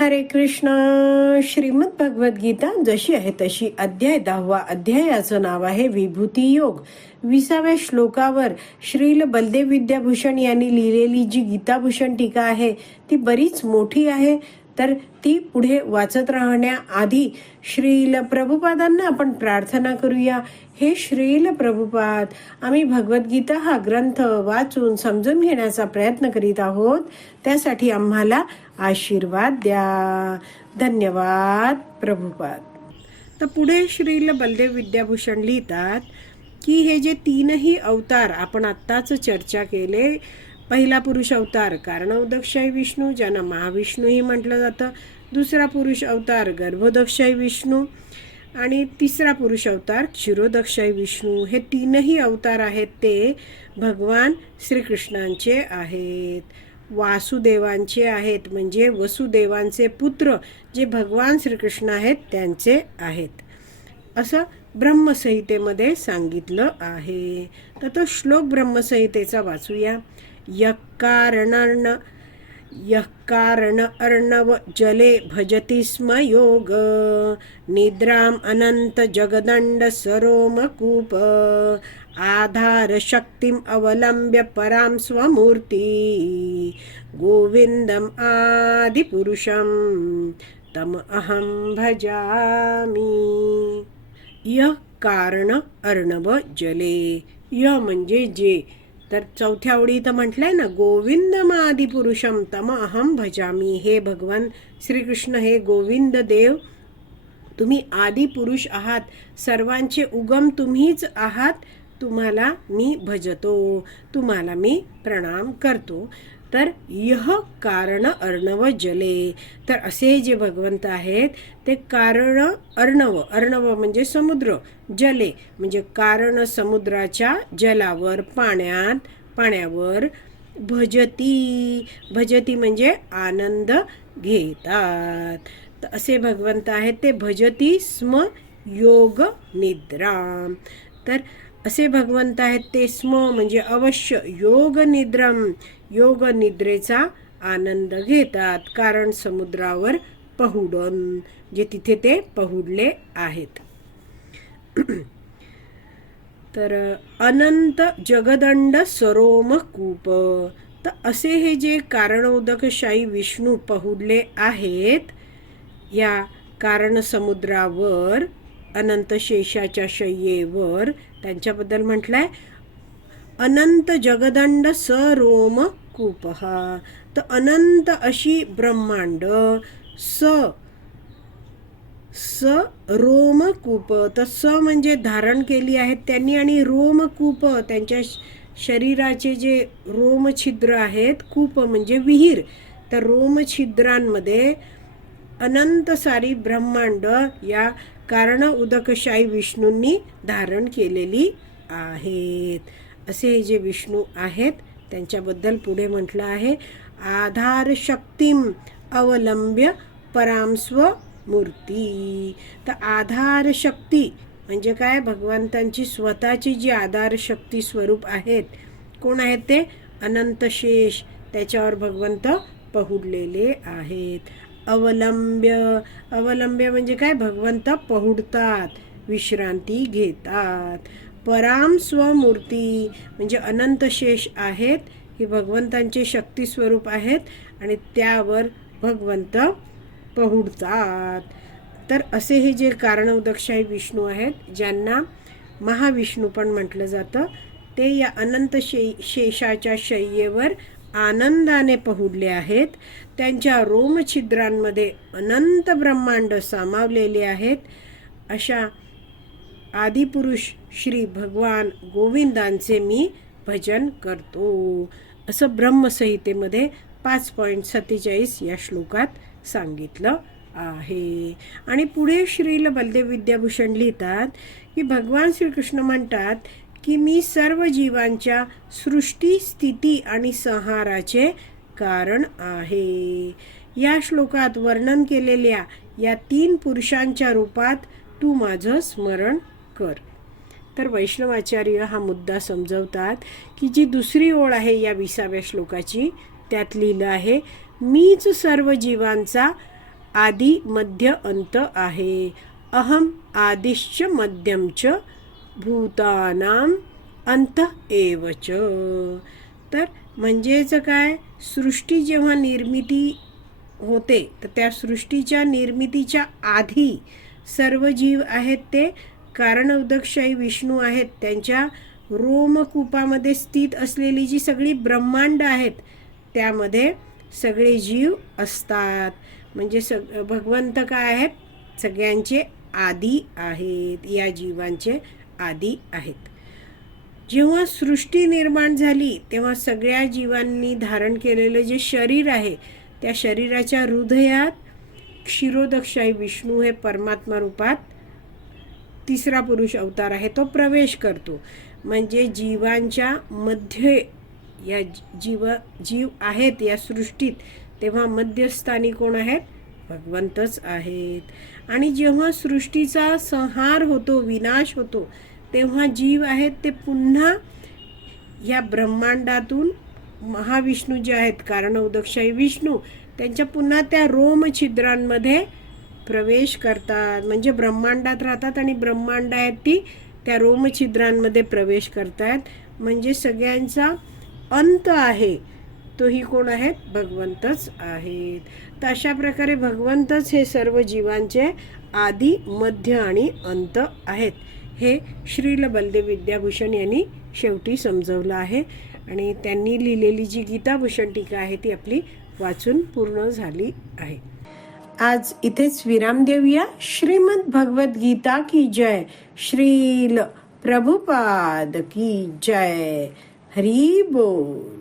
हरे कृष्ण. श्रीमद भगवद्गीता जशी आहे तशी अध्याय दहावा अध्यायाचं नाव आहे विभूती योग. विसाव्या श्लोकावर श्रील बलदेव विद्याभूषण यांनी लिहिलेली जी गीताभूषण टीका आहे ती बरीच मोठी आहे. तर ती पुढे वाचत राहण्याआधी श्रील प्रभुपादांना आपण प्रार्थना करूया. हे श्रील प्रभुपाद आम्ही भगवद्गीता हा ग्रंथ वाचून समजून घेण्याचा प्रयत्न करीत आहोत. त्यासाठी आम्हाला आशीर्वाद द्या. धन्यवाद प्रभुपाद. तर पुढे श्रील बलदेव विद्याभूषण लिहितात की हे जे तीनही अवतार आपण आत्ताच चर्चा केले पहिला पुरुष अवतार कारणवदक्षय विष्णू ज्यांना महाविष्णूही म्हटलं जातं. दुसरा पुरुष अवतार गर्भोदक्षाई विष्णू आणि तिसरा पुरुष अवतार क्षीरोदक्षाई विष्णू. हे तीनही अवतार आहेत ते भगवान श्रीकृष्णांचे आहेत. वासुदेवांचे आहेत म्हणजे वसुदेवांचे पुत्र जे भगवान श्रीकृष्ण आहेत त्यांचे आहेत. असं ब्रह्मसंहितेमध्ये सांगितलं आहे. तर तो श्लोक ब्रह्मसंहितेचा वाचूया. यकारणर्ण यः कारण अर्णव जले भजति स्म योग। निद्राम् अनंत आधारशक्तिम् अवलम्ब्य आधार अवलंब्य परां स्वमूर्ति। गोविन्दम् आदिपुरुषं तम अहं भजामि। य कारण अर्णव जले य म्हणजे जे। तर चौथ्या ओळी तर म्हटलंय ना गोविंद आदी तम अहम भजामी. हे भगवान श्रीकृष्ण हे गोविंद देव तुम्ही आदिपुरुष आहात. सर्वांचे उगम तुम्हीच आहात. तुम्हाला मी भजतो. तुम्हाला मी प्रणाम करतो. तर यह कारण अर्णव जले. तर असे जे भगवंत आहेत ते कारण अर्णव. अर्णव म्हणजे समुद्र जले म्हणजे कारण समुद्राच्या जलावर पाण्यात पाण्यावर भजती. भजती म्हणजे आनंद घेतात. तर असे भगवंत आहेत ते भजती स्म योग निद्रा. तर असे भगवंत आहेत ते स्म म्हणजे अवश्य योग निद्रम. योग निद्रेचा आनंद घेतात. कारण समुद्रावर पहुडन जे तिथे ते पहुडले आहेत. तर अनंत जगदंड सरोम कूप. तर असे हे जे कारणोदकशाही विष्णू पहुडले आहेत या कारण समुद्रावर अनंत शेषाच्या शय्येवर त्यांच्याबद्दल म्हटलंय अनंत जगदंड सरोम कूप तर अनंत अशी ब्रह्मांड स स रोमकूप तर स म्हणजे धारण केली आहेत त्यांनी आणि रोमकूप त्यांच्या शरीराचे जे रोमछिद्र आहेत कूप म्हणजे विहीर तर रोमछिद्रांमध्ये अनंत सारी ब्रह्मांड या कारण उदकशाही विष्णूंनी धारण केलेली आहेत. असे जे विष्णू आहेत त्यांच्याबद्दल पुढे म्हटलं आहे आधार शक्तीम अवलंब्य परामस्व मूर्ती. तर आधार शक्ती म्हणजे काय? भगवंतांची स्वतःची जी आधार शक्ती स्वरूप आहेत कोण आहेत ते? अनंतशेष त्याच्यावर भगवंत पहुडलेले आहेत. अवलंब्य अवलंब्य म्हणजे काय? भगवंत पहुडतात विश्रांती घेतात. पराम स्वमूर्ती म्हणजे अनंत शेष आहेत हे भगवंतांचे शक्ती स्वरूप आहेत आणि त्यावर भगवंत पहुडतात. तर असे हे जे कारणोदक्षाही विष्णू आहेत ज्यांना महाविष्णू पण म्हटलं जातं ते या अनंत शे शेषाच्या शय्येवर आनंदाने पहुडले आहेत. त्यांच्या रोमछिद्रांमध्ये अनंत ब्रह्मांड सामावलेले आहेत. अशा आदिपुरुष श्री भगवान गोविंदांचे मी भजन करतो. असं ब्रह्मसंहितेमध्ये पाच पॉईंट सत्तेचाळीस या श्लोकात सांगितलं आहे. आणि पुढे श्रील बलदेव विद्याभूषण लिहितात की भगवान श्रीकृष्ण म्हणतात की मी सर्व जीवांच्या सृष्टी स्थिती आणि संहाराचे कारण आहे. या श्लोकात वर्णन केलेल्या या तीन पुरुषांच्या रूपात तू माझं स्मरण कर. तर वैष्णवाचार्य हा मुद्दा समजवतात की जी दुसरी ओळ आहे या विसाव्या श्लोकाची त्यात लिहिलं आहे मीच सर्व जीवांचा आदी मध्य अंत आहे. अहम आदिश्च मध्यम च भूतानाम अंत एवच. तर म्हणजेच काय? सृष्टी जेव्हा निर्मिती होते तर त्या सृष्टीच्या निर्मितीच्या आधी सर्व जीव आहेत ते कारणोदकशाही विष्णू आहेत त्यांच्या रोमकूपामध्ये स्थित असलेली जी सगळी ब्रह्मांड आहेत त्यामध्ये सगळे जीव असतात. म्हणजे सग भगवंत काय आहेत? सगळ्यांचे आदी आहेत या जीवांचे आदी आहेत. जेव्हा सृष्टी निर्माण झाली तेव्हा सगळ्या जीवांनी धारण केलेलं जे शरीर आहे त्या शरीराच्या हृदयात क्षीरोदक्षाई विष्णू हे परमात्मा रूपात तिसरा पुरुष अवतार आहे तो प्रवेश करतो. म्हणजे जीवांच्या मध्ये या जीव जीव आहेत या सृष्टीत तेव्हा मध्यस्थानी कोण आहेत? भगवंतच आहेत. आणि जेव्हा सृष्टीचा संहार होतो विनाश होतो तेव्हा जीव आहेत ते पुन्हा या ब्रह्मांडातून महाविष्णू जे आहेत कारण उदक्षाई विष्णू त्यांच्या पुन्हा त्या रोम छिद्रांमध्ये प्रवेश करतात. म्हणजे ब्रह्मांडात राहतात आणि ब्रह्मांड आहेत ती त्या रोमछिद्रांमध्ये प्रवेश करतात. म्हणजे सगळ्यांचा अंत आहे. तोही कोण आहेत? भगवंतच आहेत. तर अशा प्रकारे भगवंतच हे सर्व जीवांचे आदी मध्य आणि अंत आहेत. हे श्रील बलदेव विद्याभूषण यांनी शेवटी समजवलं आहे. आणि त्यांनी लिहिलेली जी गीताभूषण टीका आहे ती आपली वाचून पूर्ण झाली आहे. आज इथेच विराम देऊया. श्रीमद भगवत गीता की जय. श्रील प्रभुपाद की जय. हरी बोल.